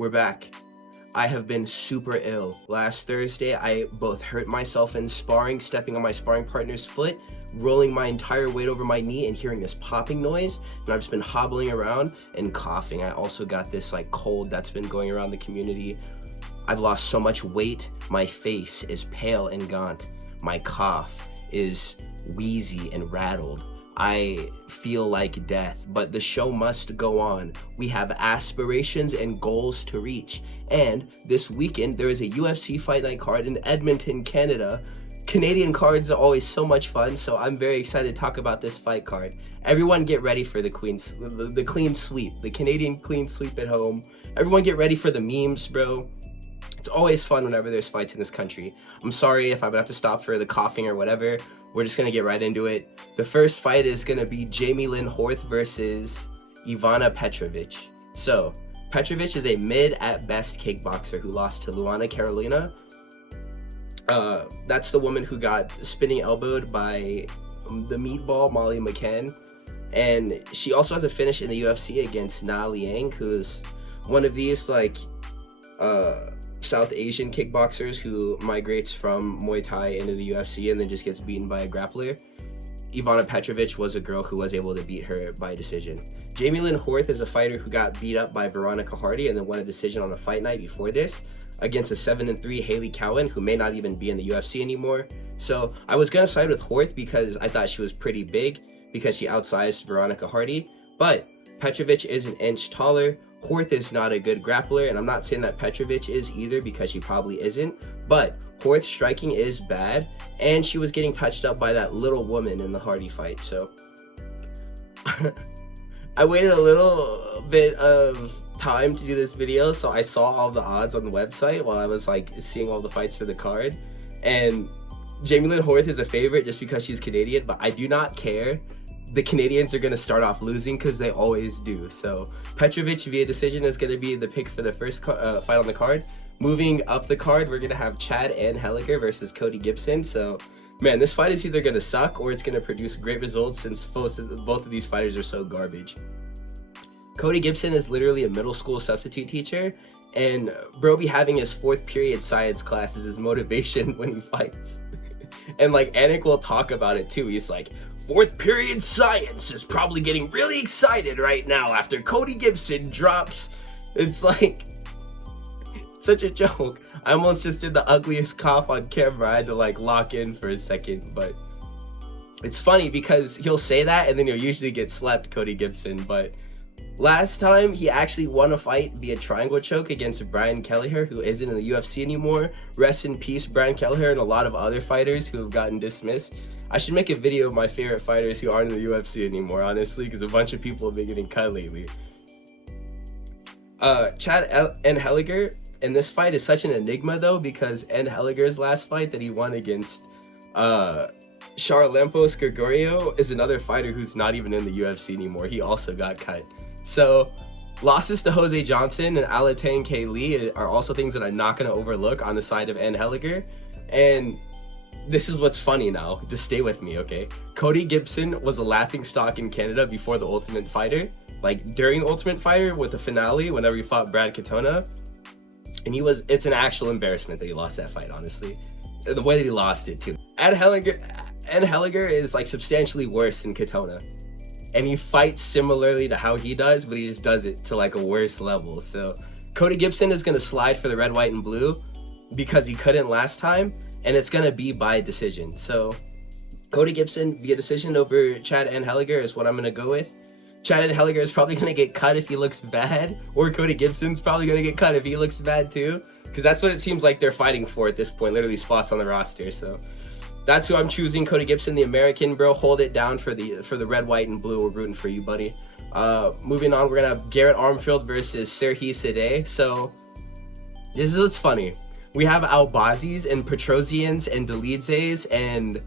We're back. I have been super ill. Last Thursday, I both hurt myself in sparring, stepping on my sparring partner's foot, rolling my entire weight over my knee and hearing this popping noise, and I've just been hobbling around and coughing. I also got this cold that's been going around the community. I've lost so much weight. My face is pale and gaunt. My cough is wheezy and rattled. I feel like death, but the show must go on. We have aspirations and goals to reach. And this weekend, there is a UFC Fight Night card in Edmonton, Canada. Canadian cards are always so much fun, so I'm very excited to talk about this fight card. Everyone get ready for the clean sweep, the Canadian clean sweep at home. Everyone get ready for the memes, bro. It's always fun whenever there's fights in this country. I'm sorry if I'm gonna have to stop for the coughing or whatever. We're just gonna get right into it. The first fight is gonna be Jamie Lynn Horth versus Ivana Petrovic. So, Petrovic is a mid at best kickboxer who lost to Luana Carolina. That's the woman who got spinning elbowed by the meatball Molly McCann. And she also has a finish in the UFC against Na Liang, who's one of these South Asian kickboxers who migrates from Muay Thai into the UFC and then just gets beaten by a grappler. Ivana Petrovic was a girl who was able to beat her by decision. Jamie Lynn Horth is a fighter who got beat up by Veronica Hardy and then won a decision on a fight night before this against a 7-3 Haley Cowan, who may not even be in the UFC anymore. So I was gonna side with Horth because I thought she was pretty big because she outsized Veronica Hardy, but Petrovic is an inch taller. Horth is not a good grappler, and I'm not saying that Petrovic is either because she probably isn't, but Horth's striking is bad, and she was getting touched up by that little woman in the Hardy fight, so I waited a little bit of time to do this video, so I saw all the odds on the website while I was seeing all the fights for the card, and Jamie Lynn Horth is a favorite just because she's Canadian, but I do not care. The Canadians are going to start off losing because they always do. So Petrovic via decision is going to be the pick for the first fight on the card. Moving up the card, we're going to have Chad Angheliger versus Cody Gibson. So, man, this fight is either going to suck or it's going to produce great results since both of these fighters are so garbage. Cody Gibson is literally a middle school substitute teacher, and bro be having his 4th period science class as his motivation when he fights. And Anik will talk about it too. He's like, 4th period science is probably getting really excited right now after Cody Gibson drops. It's such a joke. I almost just did the ugliest cough on camera. I had to lock in for a second, but it's funny because he'll say that and then he'll usually get slept, Cody Gibson. But last time he actually won a fight via triangle choke against Brian Kelleher, who isn't in the UFC anymore. Rest in peace, Brian Kelleher, and a lot of other fighters who have gotten dismissed. I should make a video of my favorite fighters who aren't in the UFC anymore, honestly, because a bunch of people have been getting cut lately. Chad Angheliger in this fight is such an enigma, though, because Angheliger's last fight that he won against Charlampos Gregorio is another fighter who's not even in the UFC anymore. He also got cut. So, losses to Jose Johnson and Alatane K. Lee are also things that I'm not going to overlook on the side of Angheliger. And this is what's funny now. Just stay with me, okay? Cody Gibson was a laughingstock in Canada before the Ultimate Fighter. During the Ultimate Fighter with the finale, whenever he fought Brad Katona. And it's an actual embarrassment that he lost that fight, honestly. And the way that he lost it, too. Angheliger is substantially worse than Katona. And he fights similarly to how he does, but he just does it to a worse level. So Cody Gibson is going to slide for the red, white, and blue because he couldn't last time. And it's going to be by decision. So Cody Gibson via decision over Chad Angheliger is what I'm going to go with. Chad Angheliger is probably going to get cut if he looks bad. Or Cody Gibson's probably going to get cut if he looks bad too. Because that's what it seems like they're fighting for at this point. Literally spots on the roster. So that's who I'm choosing. Cody Gibson, the American, bro. Hold it down for the red, white, and blue. We're rooting for you, buddy. Moving on, we're going to have Garrett Armfield versus Sirhey. So this is what's funny. We have Albazis and Petrosians and Delizes and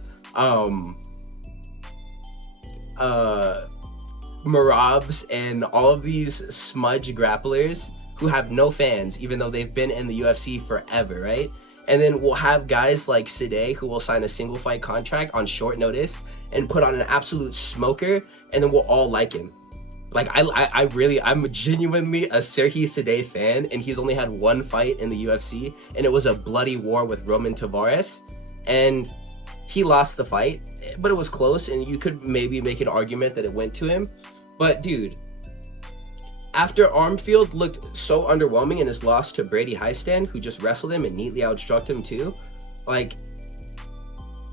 Marabs and all of these smudge grapplers who have no fans, even though they've been in the UFC forever, right? And then we'll have guys like Sidey who will sign a single fight contract on short notice and put on an absolute smoker, and then we'll all like him. Like, I'm genuinely a Sidey fan, and he's only had one fight in the UFC, and it was a bloody war with Roman Tavares, and he lost the fight, but it was close, and you could maybe make an argument that it went to him. But, dude, after Armfield looked so underwhelming in his loss to Brady Heistand, who just wrestled him and neatly outstruck him too, like,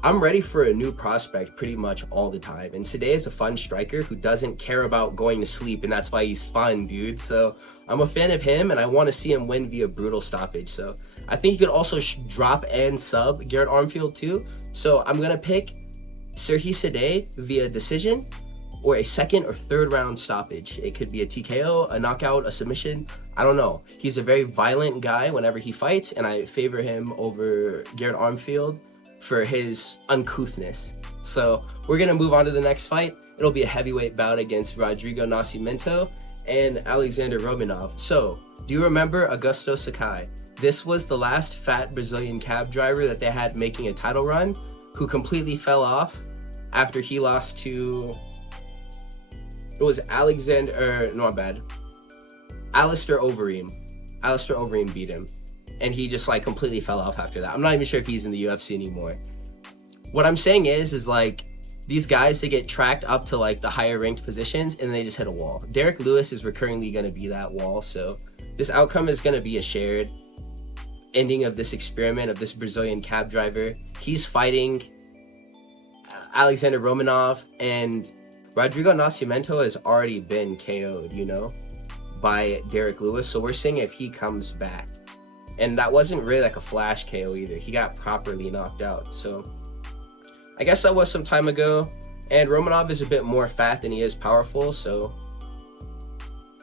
I'm ready for a new prospect pretty much all the time. And Sidey is a fun striker who doesn't care about going to sleep, and that's why he's fun, dude. So I'm a fan of him, and I want to see him win via brutal stoppage. So I think he could also drop and sub Garrett Armfield too. So I'm going to pick Sirhey Sidey via decision or a second or third round stoppage. It could be a TKO, a knockout, a submission. I don't know. He's a very violent guy whenever he fights, and I favor him over Garrett Armfield for his uncouthness. So we're gonna move on to the next fight. It'll be a heavyweight bout against Rodrigo Nascimento and Alexander Romanov. So do you remember Augusto Sakai? This was the last fat Brazilian cab driver that they had making a title run, who completely fell off after he lost to, it was Alistair Overeem. Alistair Overeem beat him, and he just like completely fell off after that. I'm not even sure if he's in the UFC anymore. What I'm saying is like, these guys, they get tracked up to like the higher ranked positions and they just hit a wall. Derek Lewis is recurringly going to be that wall. So this outcome is going to be a shared ending of this experiment of this Brazilian cab driver. He's fighting Alexander Romanov, and Rodrigo Nascimento has already been KO'd, you know, by Derek Lewis. So we're seeing if he comes back. And that wasn't really like a flash KO either. He got properly knocked out. So I guess that was some time ago. And Romanov is a bit more fat than he is powerful. So,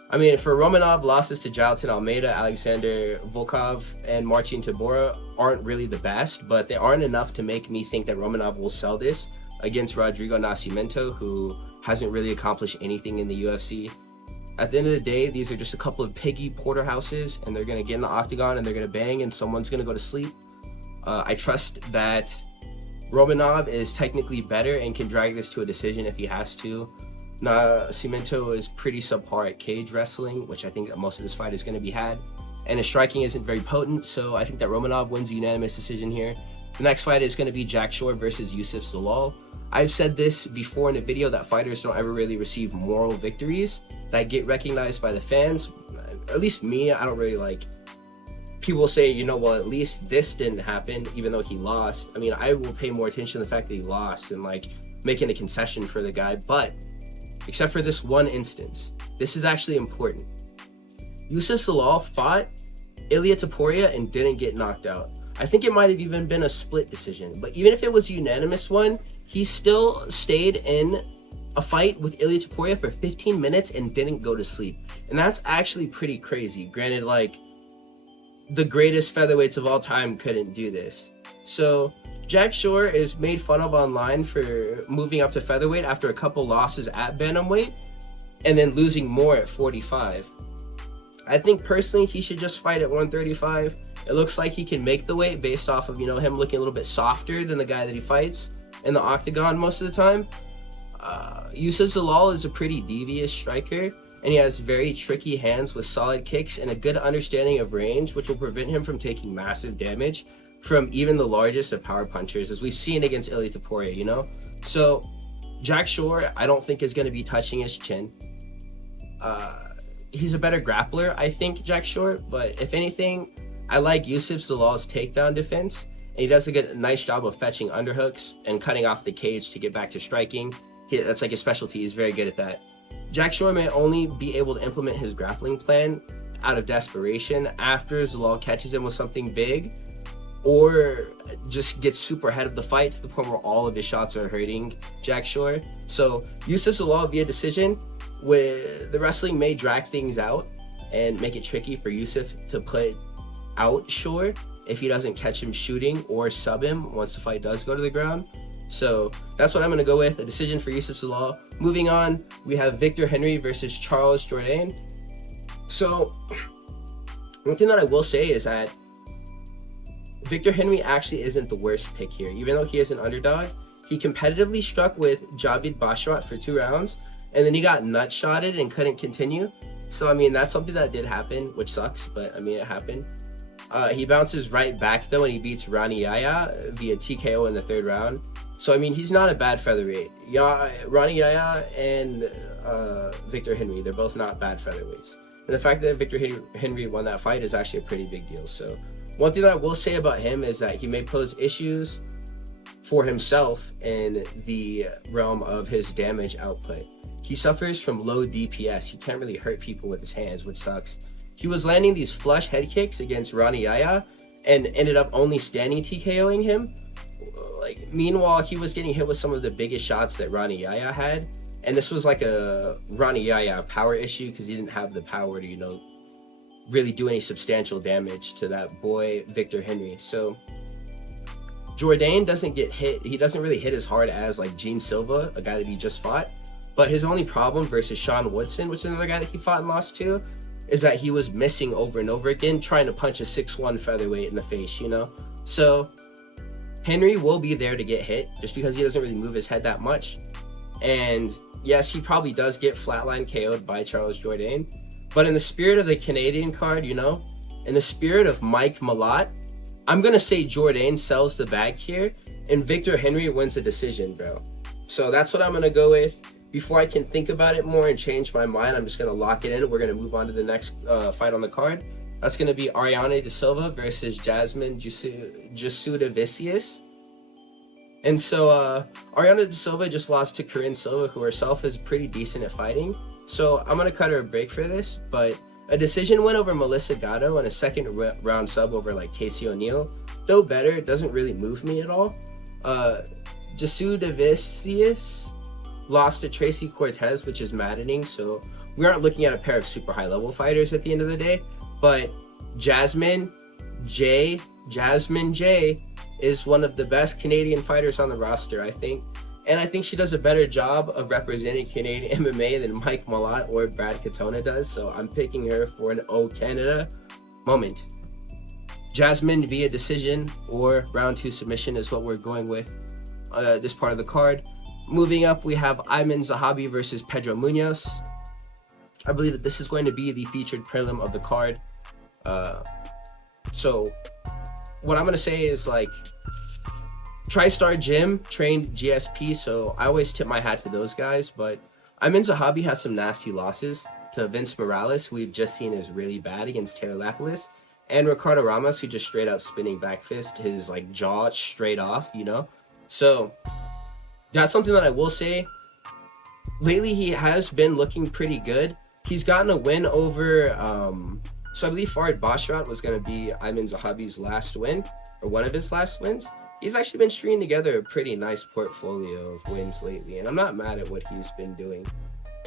I mean, for Romanov, losses to Giles Almeida, Alexander Volkov, and Marcin Tybura aren't really the best, but they aren't enough to make me think that Romanov will sell this against Rodrigo Nascimento, who hasn't really accomplished anything in the UFC. At the end of the day, these are just a couple of piggy porterhouses, and they're going to get in the octagon and they're going to bang, and someone's going to go to sleep. I trust that Romanov is technically better and can drag this to a decision if he has to. Nascimento is pretty subpar at cage wrestling, which I think that most of this fight is going to be had. And his striking isn't very potent, so I think that Romanov wins a unanimous decision here. The next fight is going to be Jack Shore versus Yusuf Zalal. I've said this before in a video that fighters don't ever really receive moral victories that get recognized by the fans. At least me, I don't really like, people say, you know, well, at least this didn't happen even though he lost. I mean, I will pay more attention to the fact that he lost and like making a concession for the guy. But except for this one instance, this is actually important. Yusuf Zalal fought Ilia Topuria and didn't get knocked out. I think it might have even been a split decision, but even if it was a unanimous one, he still stayed in a fight with Ilia Topuria for 15 minutes and didn't go to sleep. And that's actually pretty crazy. Granted, like, the greatest featherweights of all time couldn't do this. So Jack Shore is made fun of online for moving up to featherweight after a couple losses at bantamweight and then losing more at 45. I think personally he should just fight at 135. It looks like he can make the weight based off of, you know, him looking a little bit softer than the guy that he fights in the octagon most of the time. Yusuf Zalal is a pretty devious striker, and he has very tricky hands with solid kicks and a good understanding of range, which will prevent him from taking massive damage from even the largest of power punchers, as we've seen against Ilia Topuria, you know? So Jack Shore, I don't think is going to be touching his chin. He's a better grappler, I think, Jack Shore, but if anything, I like Yusuf Zalal's takedown defense. And he does a nice job of fetching underhooks and cutting off the cage to get back to striking. That's like his specialty. He's very good at that. Jack Shore may only be able to implement his grappling plan out of desperation after Zalal catches him with something big, or just gets super ahead of the fight to the point where all of his shots are hurting Jack Shore. So Yusuf Zalal via decision, where the wrestling may drag things out and make it tricky for Yusuf to put out Shore if he doesn't catch him shooting or sub him once the fight does go to the ground. So that's what I'm going to go with, a decision for Yusuf Zalal. Moving on, we have Victor Henry versus Charles Jourdain. So one thing that I will say is that Victor Henry actually isn't the worst pick here. Even though he is an underdog, he competitively struck with Javid Bashrat for 2 rounds and then he got nut-shotted and couldn't continue. So, I mean, that's something that did happen, which sucks, but, I mean, it happened. He bounces right back, though, and he beats Rani Yahya via TKO in the 3rd round. So, I mean, he's not a bad featherweight. Rani Yahya and Victor Henry, they're both not bad featherweights. And the fact that Victor Henry won that fight is actually a pretty big deal. So, one thing that I will say about him is that he may pose issues for himself in the realm of his damage output. He suffers from low DPS. He can't really hurt people with his hands, which sucks. He was landing these flush head kicks against Rani Yahya and ended up only standing TKOing him. Like, meanwhile, he was getting hit with some of the biggest shots that Rani Yahya had. And this was like a Rani Yahya power issue because he didn't have the power to, you know, really do any substantial damage to that boy, Victor Henry. So, Jourdain doesn't get hit. He doesn't really hit as hard as, like, Gene Silva, a guy that he just fought. But his only problem versus Sean Woodson, which is another guy that he fought and lost to, is that he was missing over and over again, trying to punch a 6'1" featherweight in the face, you know? So, Henry will be there to get hit, just because he doesn't really move his head that much. And, yes, he probably does get flatline KO'd by Charles Jourdain. But in the spirit of the Canadian card, you know, in the spirit of Mike Mallott, I'm going to say Jourdain sells the bag here, and Victor Henry wins the decision, bro. So that's what I'm going to go with. Before I can think about it more and change my mind, I'm just going to lock it in. We're going to move on to the next fight on the card. That's going to be Ariane de Silva versus Jasmine Jasudavicius. And so Ariane de Silva just lost to Corinne Silva, who herself is pretty decent at fighting. So I'm going to cut her a break for this. But a decision win over Melissa Gatto and a second round sub over like Casey O'Neill, though better, it doesn't really move me at all. Jasudavicius lost to Tracy Cortez, which is maddening. So we aren't looking at a pair of super high level fighters at the end of the day. But Jasmine J is one of the best Canadian fighters on the roster, I think. And I think she does a better job of representing Canadian MMA than Mike Mallott or Brad Katona does. So I'm picking her for an O Canada moment. Jasmine via decision or round 2 submission is what we're going with this part of the card. Moving up, we have Aieman Zahabi versus Pedro Munhoz. I believe that this is going to be the featured prelim of the card. So what I'm going to say is, like, TriStar Gym trained GSP, so I always tip my hat to those guys. But Aieman Zahabi has some nasty losses to Vince Morales, who we've just seen is really bad against Taylor Lapilus, and Ricardo Ramos, who just straight up spinning back fist, his like jaw straight off, you know? So that's something that I will say. Lately, he has been looking pretty good. He's gotten a win over, so I believe Farid Basharat was going to be Aieman Zahabi's last win, or one of his last wins. He's actually been stringing together a pretty nice portfolio of wins lately, and I'm not mad at what he's been doing.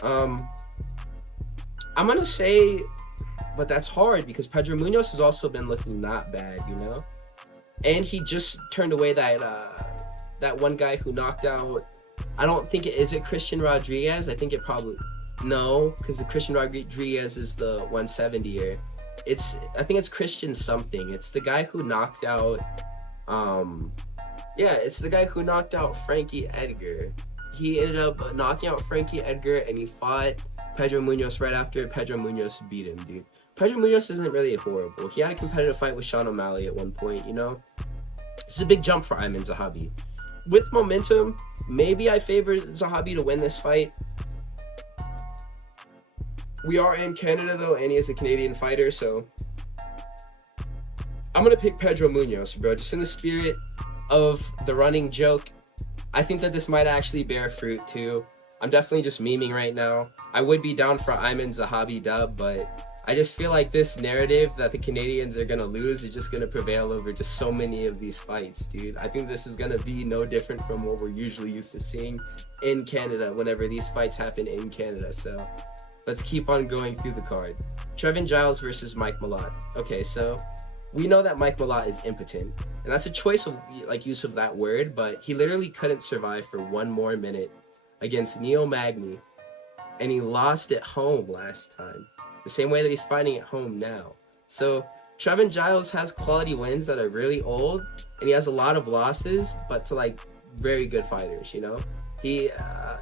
I'm going to say, but that's hard because Pedro Munhoz has also been looking not bad, you know? And he just turned away that one guy who knocked out, I don't think is it Christian Rodriguez? I think it probably, no, because the Christian Rodriguez is the 170er. I think it's Christian something. It's the guy who knocked out, it's the guy who knocked out Frankie Edgar. He ended up knocking out Frankie Edgar, and he fought Pedro Munhoz right after. Pedro Munhoz beat him, dude. Pedro Munhoz isn't really horrible. He had a competitive fight with Sean O'Malley at one point, you know? This is a big jump for Aieman Zahabi. With momentum, maybe I favor Zahabi to win this fight. We are in Canada, though, and he is a Canadian fighter, so I'm going to pick Pedro Munhoz, bro. Just in the spirit of the running joke, I think that this might actually bear fruit, too. I'm definitely just memeing right now. I would be down for Aieman Zahabi dub, but I just feel like this narrative that the Canadians are going to lose is just going to prevail over just so many of these fights, dude. I think this is going to be no different from what we're usually used to seeing in Canada whenever these fights happen in Canada. So let's keep on going through the card. Trevin Giles versus Mike Mallott. Okay, so we know that Mike Mallott is impotent, and that's a choice of like use of that word, but he literally couldn't survive for one more minute against Neil Magny, and he lost at home last time, the same way that he's fighting at home now. So Trevin Giles has quality wins that are really old, and he has a lot of losses, but to like very good fighters, you know? He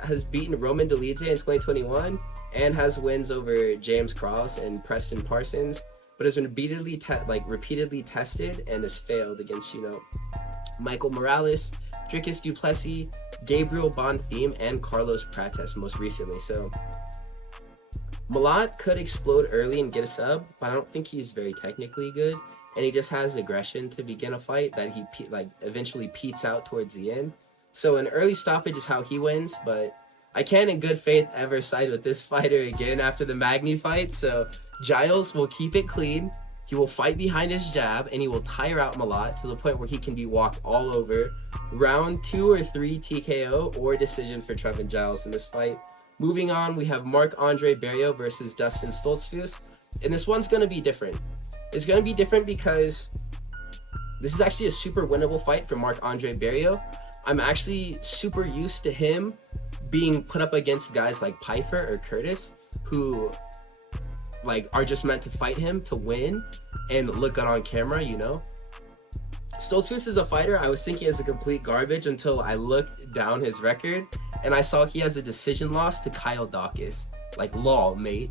has beaten Roman Dolidze in 2021 and has wins over James Krause and Preston Parsons, but has been repeatedly tested and has failed against, Michael Morales, Dricus du Plessis, Gabriel Bonfim, and Carlos Prates most recently. So Mallott could explode early and get a sub, but I don't think he's very technically good, and he just has aggression to begin a fight that he eventually petes out towards the end. So an early stoppage is how he wins, but I can't in good faith ever side with this fighter again after the Magny fight. So Giles will keep it clean. He will fight behind his jab, and he will tire out Mallott to the point where he can be walked all over. Round 2 or 3 TKO or decision for Trevin Giles in this fight. Moving on, we have Marc-Andre Barriault versus Dustin Stoltzfus, and this one's going to be different. It's going to be different because this is actually a super winnable fight for Marc-Andre Barriault. I'm actually super used to him being put up against guys like Pfeiffer or Curtis, who are just meant to fight him to win and look good on camera, Stoltzfus is a fighter I was thinking is a complete garbage until I looked down his record and I saw he has a decision loss to Kyle Dawkins. Lol, mate.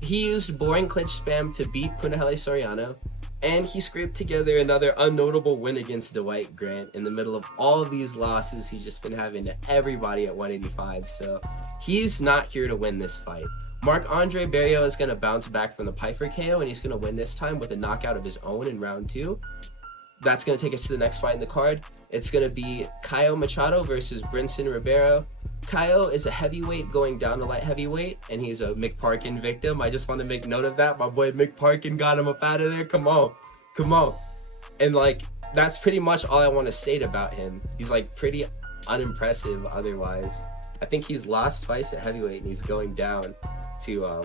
He used boring clinch spam to beat Punahele Soriano, and he scraped together another unnotable win against Dwight Grant in the middle of all of these losses he's just been having to everybody at 185. So he's not here to win this fight. Marc-Andre Barriault is going to bounce back from the Pfeiffer KO, and he's going to win this time with a knockout of his own in round 2. That's going to take us to the next fight in the card. It's going to be Caio Machado versus Brinson Ribeiro. Caio is a heavyweight going down to light heavyweight, and he's a McParkin victim. I just want to make note of that. My boy McParkin got him up out of there. Come on. And that's pretty much all I want to state about him. He's pretty unimpressive otherwise. I think he's lost twice at heavyweight, and he's going down to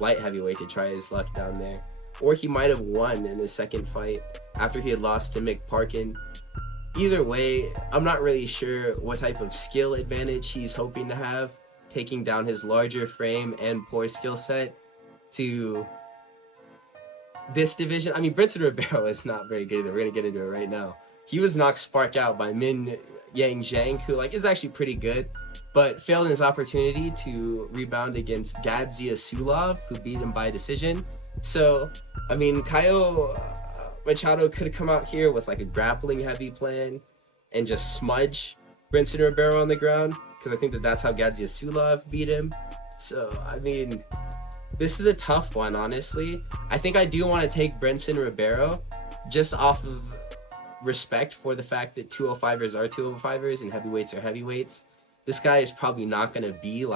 light heavyweight to try his luck down there. Or he might have won in his second fight after he had lost to Mick Parkin. Either way, I'm not really sure what type of skill advantage he's hoping to have, taking down his larger frame and poor skill set to this division. I mean, Brinson Ribeiro is not very good either. We're going to get into it right now. He was knocked spark out by Min Yang Zhang, who is actually pretty good, but failed in his opportunity to rebound against Gadzia Sulov, who beat him by decision. So, I mean, Caio Machado could have come out here with a grappling heavy plan and just smudge Brinson Ribeiro on the ground, because I think that's how Gadzia Sulov beat him. So, I mean, this is a tough one, honestly. I think I do want to take Brinson Ribeiro just off of respect for the fact that 205ers are 205ers and heavyweights are heavyweights. This guy is probably not going to be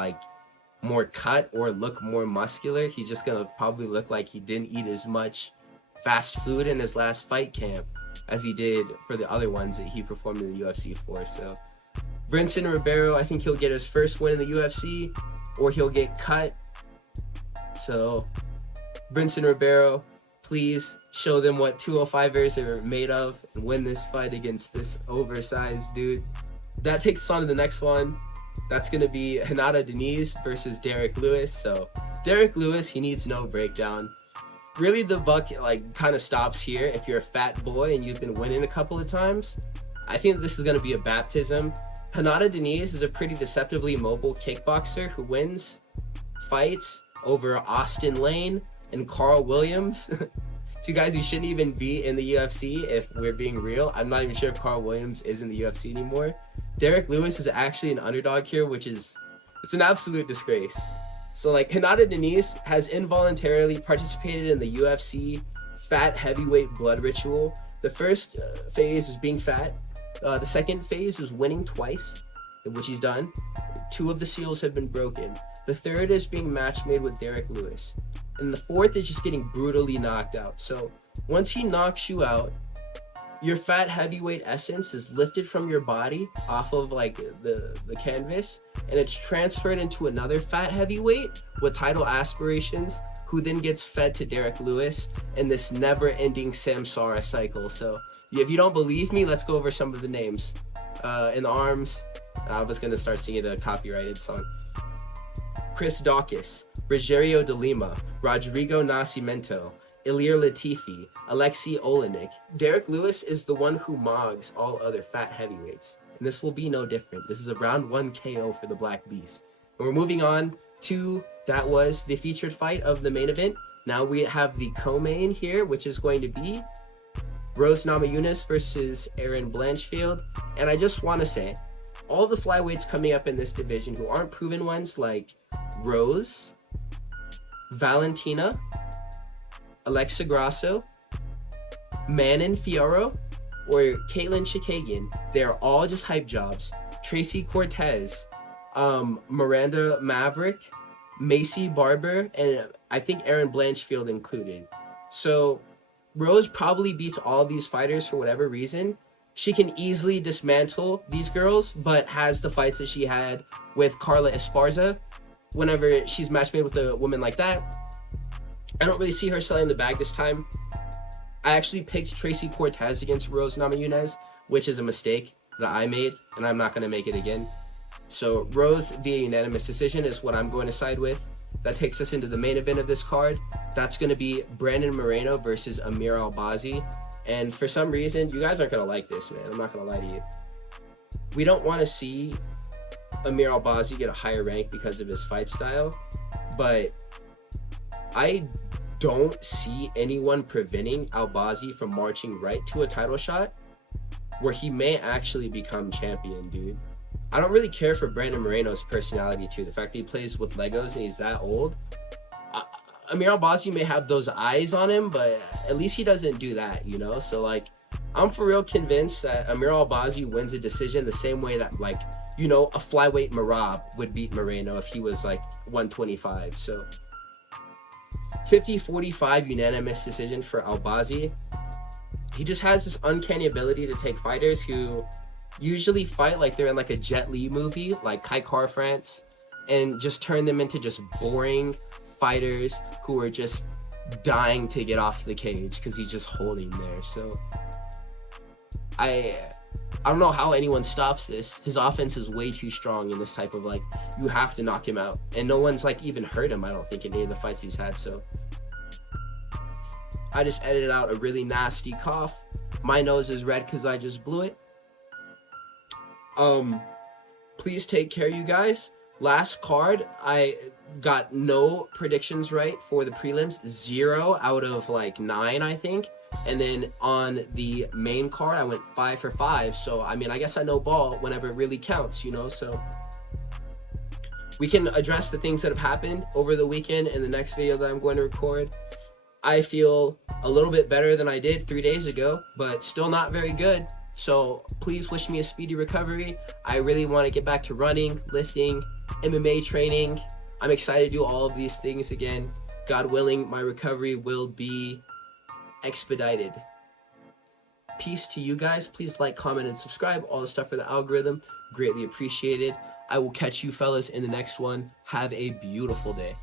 more cut or look more muscular. He's just going to probably look like he didn't eat as much fast food in his last fight camp as he did for the other ones that he performed in the UFC for. So Brinson Ribeiro, I think he'll get his first win in the UFC, or he'll get cut. So Brinson Ribeiro, please show them what 205ers are made of and win this fight against this oversized dude. That takes us on to the next one. That's going to be Renata Denise versus Derek Lewis. So Derek Lewis, he needs no breakdown. Really, the buck kind of stops here if you're a fat boy and you've been winning a couple of times. I think this is going to be a baptism. Renata Denise is a pretty deceptively mobile kickboxer who wins fights over Austin Lane and Carl Williams. Two guys who shouldn't even be in the UFC if we're being real. I'm not even sure if Carl Williams is in the UFC anymore. Derek Lewis is actually an underdog here, it's an absolute disgrace. So Renata Denise has involuntarily participated in the UFC fat heavyweight blood ritual. The first phase is being fat. The second phase is winning twice, which he's done. 2 of the seals have been broken. The third is being match made with Derek Lewis. And the fourth is just getting brutally knocked out. So once he knocks you out, your fat heavyweight essence is lifted from your body off of the canvas, and it's transferred into another fat heavyweight with title aspirations, who then gets fed to Derek Lewis in this never-ending samsara cycle. So if you don't believe me, let's go over some of the names. In the arms, I was going to start singing a copyrighted song. Chris Dawkins, Rogerio de Lima, Rodrigo Nascimento, Ilir Latifi, Alexei Olenek. Derek Lewis is the one who mogs all other fat heavyweights. and this will be no different. This is a round 1 KO for the Black Beast. And we're moving on to, that was the featured fight of the main event. Now we have the co-main here, which is going to be Rose Namajunas versus Erin Blanchfield. And I just want to say, all the flyweights coming up in this division who aren't proven ones, like Rose, Valentina, Alexa Grasso, Manon Fiorot, or Caitlin Chikagian, they're all just hype jobs. Tracy Cortez, Miranda Maverick, Macy Barber, and I think Erin Blanchfield included. So Rose probably beats all these fighters for whatever reason. She can easily dismantle these girls, but has the fights that she had with Carla Esparza. Whenever she's match made with a woman like that, I don't really see her selling the bag this time. I actually picked Tracy Cortez against Rose Namajunas, which is a mistake that I made, and I'm not going to make it again. So Rose via unanimous decision is what I'm going to side with. That takes us into the main event of this card. That's going to be Brandon Moreno versus Amir Albazi. And for some reason, you guys aren't going to like this, man. I'm not going to lie to you. We don't want to see Amir Albazi get a higher rank because of his fight style, but I don't see anyone preventing Albazi from marching right to a title shot where he may actually become champion, dude. I don't really care for Brandon Moreno's personality too. The fact that he plays with Legos and he's that old. Amir Albazi may have those eyes on him, but at least he doesn't do that, you know? So, like, I'm for real convinced that Amir Albazi wins a decision the same way that, like, you know, a flyweight Marab would beat Moreno if he was, like, 125. So, 50-45 unanimous decision for Albazi. He just has this uncanny ability to take fighters who usually fight like they're in, like, a Jet Li movie, like Kai Car France, and just turn them into just boring fighters who are just dying to get off the cage because he's just holding there. So I don't know how anyone stops this. His offense is way too strong in this type of, like, you have to knock him out, and no one's, like, even hurt him, I don't think, in any of the fights he's had. So I just edited out a really nasty cough. My nose is red because I just blew it. Please take care, you guys. Last card, I got no predictions right for the prelims. 0 out of, like, 9, I think. And then on the main card, I went 5 for 5. So, I mean, I guess I know ball whenever it really counts, you know? So we can address the things that have happened over the weekend in the next video that I'm going to record. I feel a little bit better than I did 3 days ago, but still not very good. So please wish me a speedy recovery. I really want to get back to running, lifting, MMA training. I'm excited to do all of these things again. God willing, my recovery will be expedited. Peace to you guys. Please like, comment, and subscribe. All the stuff for the algorithm. Greatly appreciated. I will catch you fellas in the next one. Have a beautiful day.